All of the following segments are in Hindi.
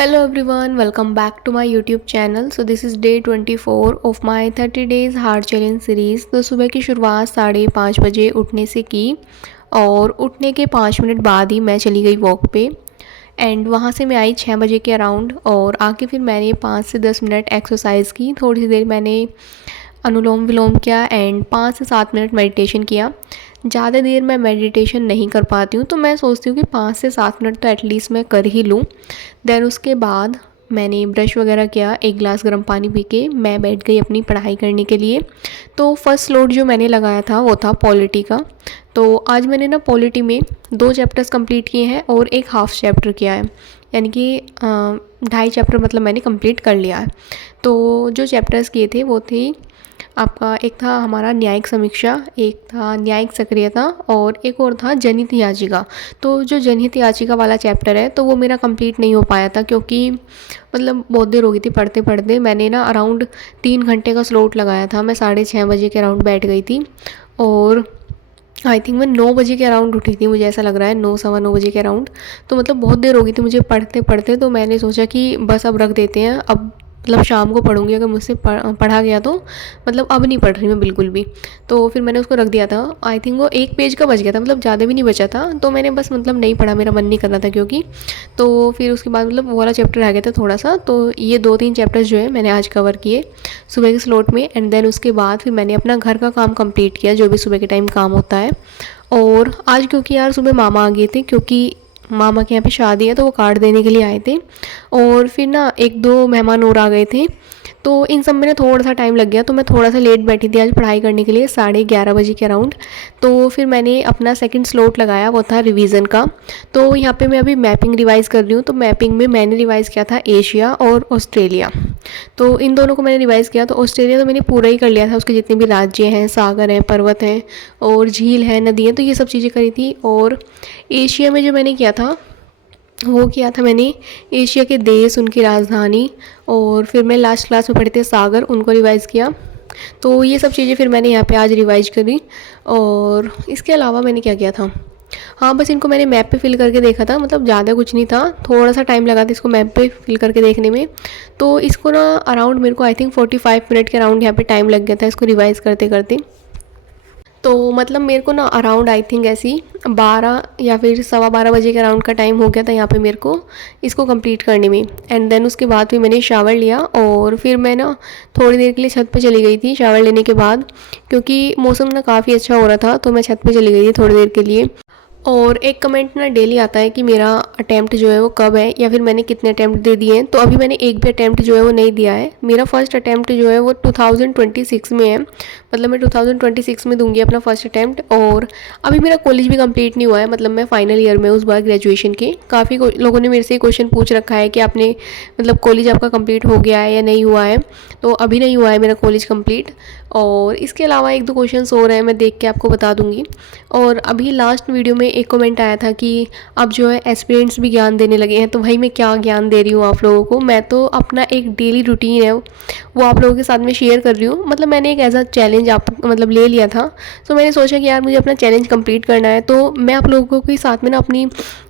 Hello everyone, welcome back to my YouTube channel. So this is day 24 of my 30 days hard challenge series. तो सुबह की शुरुआत 5:30 बजे उठने से की और उठने के 5 मिनट बाद ही मैं चली गई वॉक पे। एंड वहाँ से मैं आई 6 बजे के अराउंड और आके फिर मैंने 5 से 10 मिनट एक्सरसाइज की। थोड़ी सी देर मैंने अनुलोम विलोम किया एंड 5 से 7 मिनट मेडिटेशन किया। ज़्यादा देर मैं मेडिटेशन नहीं कर पाती हूँ, तो मैं सोचती हूँ कि 5 से 7 मिनट तो एटलीस्ट मैं कर ही लूँ। देन उसके बाद मैंने ब्रश वगैरह किया, एक गिलास गर्म पानी पी के मैं बैठ गई अपनी पढ़ाई करने के लिए। तो फर्स्ट स्लॉट जो मैंने लगाया था वो था पॉलिटी का। तो आज मैंने ना पॉलिटी में 2 चैप्टर्स कंप्लीट किए हैं और एक हाफ चैप्टर किया है, यानी कि 2.5 चैप्टर मतलब मैंने कंप्लीट कर लिया है। तो जो चैप्टर्स किए थे वो थे आपका, एक था हमारा न्यायिक समीक्षा, एक था न्यायिक सक्रियता और एक और था जनहित याचिका। तो जो जनहित याचिका वाला चैप्टर है तो वो मेरा कंप्लीट नहीं हो पाया था, क्योंकि मतलब बहुत देर हो गई थी पढ़ते पढ़ते। मैंने ना अराउंड 3 घंटे का स्लॉट लगाया था। मैं 6:30 बजे के अराउंड बैठ गई थी और आई थिंक मैं 9 बजे के अराउंड उठी थी, मुझे ऐसा लग रहा है 9 सवा 9 बजे के अराउंड। तो मतलब बहुत देर हो गई थी मुझे पढ़ते पढ़ते। तो मैंने सोचा कि बस अब रख देते हैं, अब मतलब शाम को पढ़ूंगी, अगर मुझसे पढ़ा गया तो मतलब अब नहीं पढ़ रही मैं बिल्कुल भी। तो फिर मैंने उसको रख दिया था। आई थिंक वो 1 पेज का बच गया था, मतलब ज़्यादा भी नहीं बचा था। तो मैंने बस मतलब नहीं पढ़ा, मेरा मन नहीं कर रहा था क्योंकि। तो फिर उसके बाद मतलब वो वाला चैप्टर रह गया था थोड़ा सा। तो ये 2-3 चैप्टर्स जो है मैंने आज कवर किए सुबह के स्लॉट में। एंड देन उसके बाद फिर मैंने अपना घर का काम कंप्लीट किया, जो भी सुबह के टाइम काम होता है। और आज क्योंकि यार सुबह मामा आ गए थे, क्योंकि मामा के यहाँ पे शादी है, तो वो कार्ड देने के लिए आए थे। और फिर ना 1-2 मेहमान और आ गए थे, तो इन सब में ना थोड़ा सा टाइम लग गया। तो मैं थोड़ा सा लेट बैठी थी आज पढ़ाई करने के लिए 11:30 बजे के अराउंड। तो फिर मैंने अपना सेकंड स्लॉट लगाया, वो था रिवीजन का। तो यहाँ पे मैं अभी मैपिंग रिवाइज़ कर रही हूँ। तो मैपिंग में मैंने रिवाइज़ किया था एशिया और ऑस्ट्रेलिया। तो इन दोनों को मैंने रिवाइज़ किया। तो ऑस्ट्रेलिया तो मैंने पूरा ही कर लिया था, उसके जितने भी राज्य हैं, सागर हैं, पर्वत हैं और झील है, नदी है, तो ये सब चीज़ें करी थी। और एशिया में जो मैंने किया था वो किया था मैंने एशिया के देश, उनकी राजधानी, और फिर मैं लास्ट क्लास में पढ़े थे सागर, उनको रिवाइज़ किया। तो ये सब चीज़ें फिर मैंने यहाँ पे आज रिवाइज़ करी। और इसके अलावा मैंने क्या किया था, हाँ बस इनको मैंने मैप पे फिल करके देखा था, मतलब ज़्यादा कुछ नहीं था, थोड़ा सा टाइम लगा था इसको मैप पे फिल करके देखने में। तो इसको ना अराउंड मेरे को आई थिंक 45 मिनट के अराउंड यहाँ पे टाइम लग गया था इसको रिवाइज़ करते करते। तो मतलब मेरे को ना अराउंड आई थिंक ऐसी 12 या फिर 12:15 बजे के अराउंड का टाइम हो गया था यहाँ पे मेरे को इसको कंप्लीट करने में। एंड देन उसके बाद फिर मैंने शावर लिया और फिर मैं ना थोड़ी देर के लिए छत पे चली गई थी शावर लेने के बाद, क्योंकि मौसम ना काफ़ी अच्छा हो रहा था। तो मैं छत पे चली गई थी थोड़ी देर के लिए। और एक कमेंट ना डेली आता है कि मेरा अटैम्प्ट जो है वो कब है, या फिर मैंने कितने अटैम्प्ट दे दिए हैं। तो अभी मैंने एक भी अटैम्प्ट जो है वो नहीं दिया है। मेरा फर्स्ट अटैम्प्ट जो है वो 2026 में है, मतलब मैं 2026 में दूंगी अपना फर्स्ट अटैम्प्ट। और अभी मेरा कॉलेज भी कंप्लीट नहीं हुआ है, मतलब मैं फाइनल ईयर में उस बार ग्रेजुएशन के। काफ़ी लोगों ने मेरे से क्वेश्चन पूछ रखा है कि आपने मतलब कॉलेज आपका कंप्लीट हो गया है या नहीं हुआ है। तो अभी नहीं हुआ है मेरा कॉलेज कंप्लीट। और इसके अलावा 1-2 क्वेश्चन और हैं, मैं देख के आपको बता दूंगी। और अभी लास्ट वीडियो में एक कमेंट आया था कि अब जो है एस्पिरेंट्स भी ज्ञान देने लगे हैं। तो भाई मैं क्या ज्ञान दे रही हूँ आप लोगों को, मैं तो अपना एक डेली रूटीन है वो आप लोगों के साथ में शेयर कर रही हूँ। मतलब मैंने एक एज अ चैलेंज आप मतलब ले लिया था। तो मैंने सोचा कि यार मुझे अपना चैलेंज कंप्लीट करना है, तो मैं आप लोगों के साथ में ना अपनी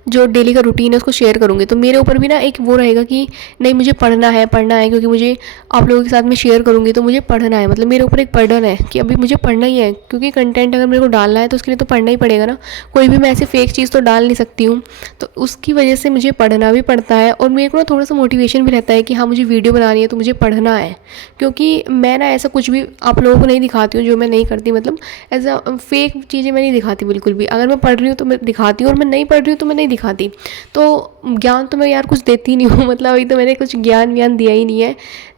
जो डेली का रूटीन है उसको शेयर करूँगी। तो मेरे ऊपर भी ना एक वो रहेगा कि नहीं मुझे पढ़ना है क्योंकि मुझे आप लोगों के साथ में शेयर करूँगी तो मुझे पढ़ना है। मतलब मेरे ऊपर एक बर्डन है कि अभी मुझे पढ़ना ही है, क्योंकि कंटेंट अगर मेरे को डालना है तो उसके लिए तो पढ़ना ही पड़ेगा ना। कोई भी मैं ऐसे फेक चीज़ तो डाल नहीं सकती हूँ। तो उसकी वजह से मुझे पढ़ना भी पड़ता है और मेरे को ना थोड़ा सा मोटिवेशन भी रहता है कि हाँ मुझे वीडियो बनानी है तो मुझे पढ़ना है। क्योंकि मैं ना ऐसा कुछ भी आप लोगों को नहीं दिखाती हूँ जो मैं नहीं करती, मतलब ऐसा फेक चीज़ें मैं नहीं दिखाती बिल्कुल भी। अगर मैं पढ़ रही हूँ तो मैं दिखाती हूँ और मैं नहीं पढ़ रही हूँ तो मैं नहीं दिखाती। तो ज्ञान तो मैं यार कुछ देती नहीं हूँ, मतलब अभी तो मैंने कुछ ज्ञान व्यान दिया ही नहीं है।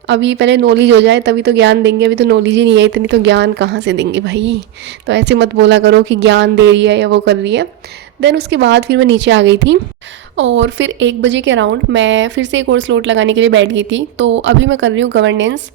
अभी पहले नॉलेज हो जाए तभी तो ज्ञान देंगे, अभी तो नॉलेज ही नहीं है इतनी, तो ज्ञान कहाँ से देंगे भाई। तो ऐसे मत बोला करो कि ज्ञान दे रही है या वो कर रही है। देन उसके बाद फिर मैं नीचे आ गई थी और फिर 1 बजे के अराउंड मैं फिर से एक और स्लॉट लगाने के लिए बैठ गई थी। तो अभी मैं कर रही हूँ गवर्नेंस।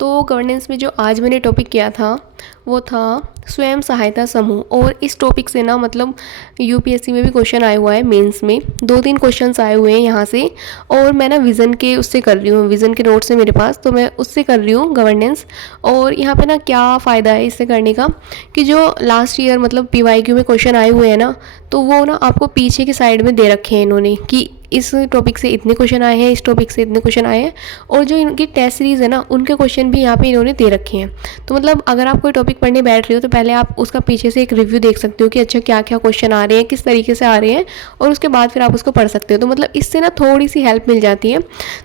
तो गवर्नेंस में जो आज मैंने टॉपिक किया था वो था स्वयं सहायता समूह। और इस टॉपिक से ना मतलब यूपीएससी में भी क्वेश्चन आया हुआ है, मेंस में 2-3 क्वेश्चंस आए हुए हैं यहाँ से। और मैं ना विज़न के उससे कर रही हूँ, विज़न के नोट्स है मेरे पास, तो मैं उससे कर रही हूँ गवर्नेंस। और यहाँ पे ना क्या फ़ायदा है इससे करने का कि जो लास्ट ईयर मतलब पीवाईक्यू में क्वेश्चन आए हुए हैं ना, तो वो ना आपको पीछे की साइड में दे रखे हैं इन्होंने कि इस टॉपिक से इतने क्वेश्चन आए हैं, इस टॉपिक से इतने क्वेश्चन आए हैं, और जो इनकी टेस्ट सीरीज़ है ना उनके क्वेश्चन भी यहाँ पे इन्होंने दे रखे हैं। तो मतलब अगर आप कोई टॉपिक पढ़ने बैठ रहे हो तो पहले आप उसका पीछे से एक रिव्यू देख सकते हो कि अच्छा क्या क्या क्वेश्चन आ रहे हैं, किस तरीके से आ रहे हैं, और उसके बाद फिर आप उसको पढ़ सकते हो। तो मतलब इससे ना थोड़ी सी हेल्प मिल जाती है।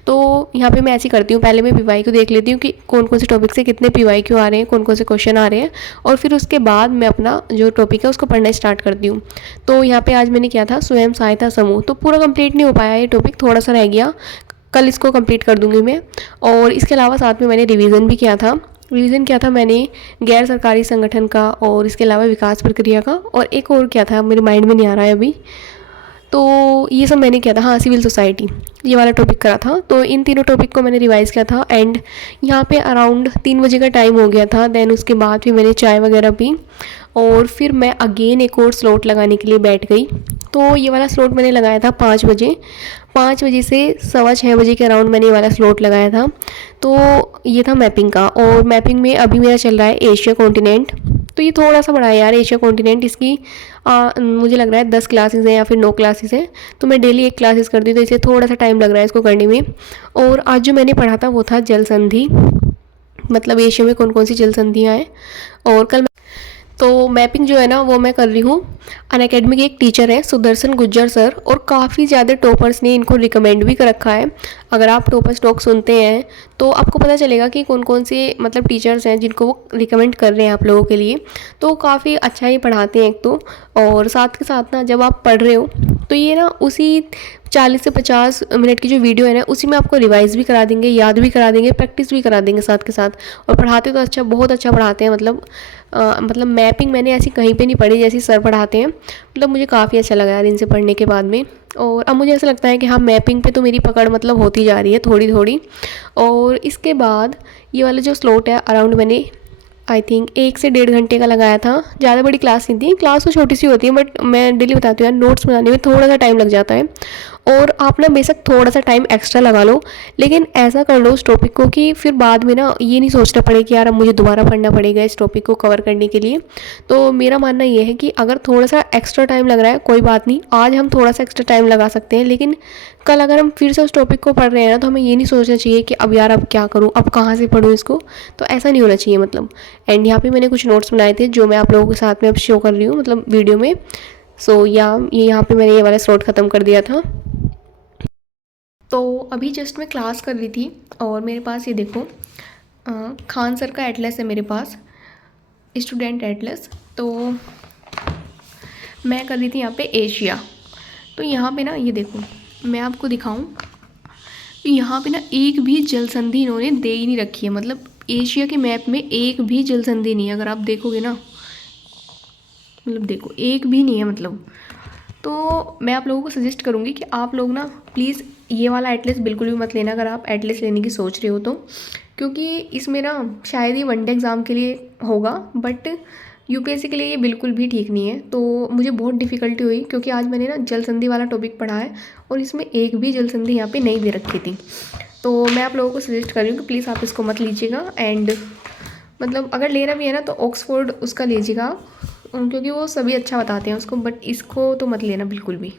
तो यहाँ पे मैं ऐसी करती हूँ, पहले मैं PYQ देख लेती हूँ कि कौन कौन से टॉपिक से कितने PYQ आ रहे हैं, कौन कौन से क्वेश्चन आ रहे हैं, और फिर उसके बाद मैं अपना जो टॉपिक है उसको पढ़ना स्टार्ट करती हूँ। तो यहाँ पे आज मैंने किया था स्वयं सहायता समूह, तो पूरा कंप्लीट नहीं हो पाया ये टॉपिक, थोड़ा सा रह गया, कल इसको कंप्लीट कर दूँगी मैं। और इसके अलावा साथ में मैंने रिवीजन भी किया था। रिवीजन किया था मैंने गैर सरकारी संगठन का, और इसके अलावा विकास प्रक्रिया का, और एक और क्या था मेरे माइंड में नहीं आ रहा है अभी। तो ये सब मैंने किया था, हाँ सिविल सोसाइटी ये वाला टॉपिक करा था। तो इन तीनों टॉपिक को मैंने रिवाइज़ किया था। एंड यहाँ पे अराउंड 3 बजे का टाइम हो गया था। देन उसके बाद फिर मैंने चाय वगैरह पी, और फिर मैं अगेन एक और स्लॉट लगाने के लिए बैठ गई। तो ये वाला स्लॉट मैंने लगाया था 5 बजे, 5 बजे से 6:15 बजे के अराउंड मैंने ये वाला स्लॉट लगाया था। तो ये था मैपिंग का, और मैपिंग में अभी मेरा चल रहा है एशिया कॉन्टिनेंट। तो ये थोड़ा सा बड़ा है यार एशिया कॉन्टिनेंट, इसकी मुझे लग रहा है 10 क्लासेस हैं या फिर 9 क्लासेस हैं। तो मैं डेली एक क्लासेस करती हूँ, तो इसे थोड़ा सा टाइम लग रहा है इसको करने में। और आज जो मैंने पढ़ा था वो था जल संधि, मतलब एशिया में कौन कौन सी जल संधियाँ हैं। और कल तो मैपिंग जो है ना वो मैं कर रही हूँ। अनअकैडमी के एक टीचर है सुदर्शन गुज्जर सर, और काफ़ी ज़्यादा टॉपर्स ने इनको रिकमेंड भी कर रखा है। अगर आप टॉपर्स टॉक सुनते हैं तो आपको पता चलेगा कि कौन कौन से मतलब टीचर्स हैं जिनको वो रिकमेंड कर रहे हैं आप लोगों के लिए। तो काफ़ी अच्छा ही पढ़ाते हैं एक तो, और साथ के साथ ना जब आप पढ़ रहे हो तो ये ना उसी 40 से 50 मिनट की जो वीडियो है ना उसी में आपको रिवाइज भी करा देंगे, याद भी करा देंगे, प्रैक्टिस भी करा देंगे साथ के साथ। और पढ़ाते तो अच्छा, बहुत अच्छा पढ़ाते हैं। मतलब मैपिंग मैंने ऐसी कहीं पे नहीं पढ़ी जैसी सर पढ़ाते हैं। मतलब मुझे काफ़ी अच्छा लगा यार इनसे पढ़ने के बाद में। और अब मुझे ऐसा लगता है कि हाँ मैपिंग पे तो मेरी पकड़ मतलब होती जा रही है थोड़ी थोड़ी। और इसके बाद ये वाला जो स्लॉट है अराउंड मैंने आई थिंक 1 से 1.5 घंटे का लगाया था। ज़्यादा बड़ी क्लास नहीं थी, क्लास तो छोटी सी होती है, बट मैं डेली बताती हूँ यार नोट्स बनाने में थोड़ा सा टाइम लग जाता है। और आप ना बेशक थोड़ा सा टाइम एक्स्ट्रा लगा लो, लेकिन ऐसा कर लो उस टॉपिक को कि फिर बाद में ना ये नहीं सोचना पड़े कि यार अब मुझे दोबारा पढ़ना पड़ेगा इस टॉपिक को कवर करने के लिए। तो मेरा मानना ये है कि अगर थोड़ा सा एक्स्ट्रा टाइम लग रहा है कोई बात नहीं, आज हम थोड़ा सा एक्स्ट्रा टाइम लगा सकते हैं, लेकिन कल अगर हम फिर से उस टॉपिक को पढ़ रहे हैं ना तो हमें ये नहीं सोचना चाहिए कि अब यार अब क्या करूँ, अब कहाँ से पढ़ूँ इसको। तो ऐसा नहीं होना चाहिए मतलब। एंड यहाँ पे मैंने कुछ नोट्स बनाए थे जो मैं आप लोगों के साथ में अब शो कर रही हूँ मतलब वीडियो में। सो ये यहाँ पे मैंने ये वाला स्लॉट ख़त्म कर दिया था। तो अभी जस्ट मैं क्लास कर रही थी, और मेरे पास ये देखो खान सर का एटलस है मेरे पास, स्टूडेंट एटलस। तो मैं कर रही थी यहाँ पे एशिया। तो यहाँ पे ना ये देखो मैं आपको दिखाऊं, तो यहाँ पे ना एक भी जल संधि इन्होंने दे ही नहीं रखी है। मतलब एशिया के मैप में एक भी जल संधि नहीं है, अगर आप देखोगे ना, मतलब देखो एक भी नहीं है मतलब। तो मैं आप लोगों को सजेस्ट करूँगी कि आप लोग ना प्लीज़ ये वाला एटलस बिल्कुल भी मत लेना अगर आप एटलस लेने की सोच रहे हो तो, क्योंकि इसमें ना शायद ये वनडे एग्ज़ाम के लिए होगा, बट यूपीएससी के लिए ये बिल्कुल भी ठीक नहीं है। तो मुझे बहुत डिफ़िकल्टी हुई क्योंकि आज मैंने ना जल संधि वाला टॉपिक पढ़ा है और इसमें एक भी जल संधि यहाँ पे नहीं दे रखी थी। तो मैं आप लोगों को सजेस्ट कर रही हूँ कि प्लीज़ आप इसको मत लीजिएगा। एंड मतलब अगर लेना भी है ना तो ऑक्सफोर्ड उसका लीजिएगा, क्योंकि वो सभी अच्छा बताते हैं उसको, बट इसको तो मत लेना बिल्कुल भी।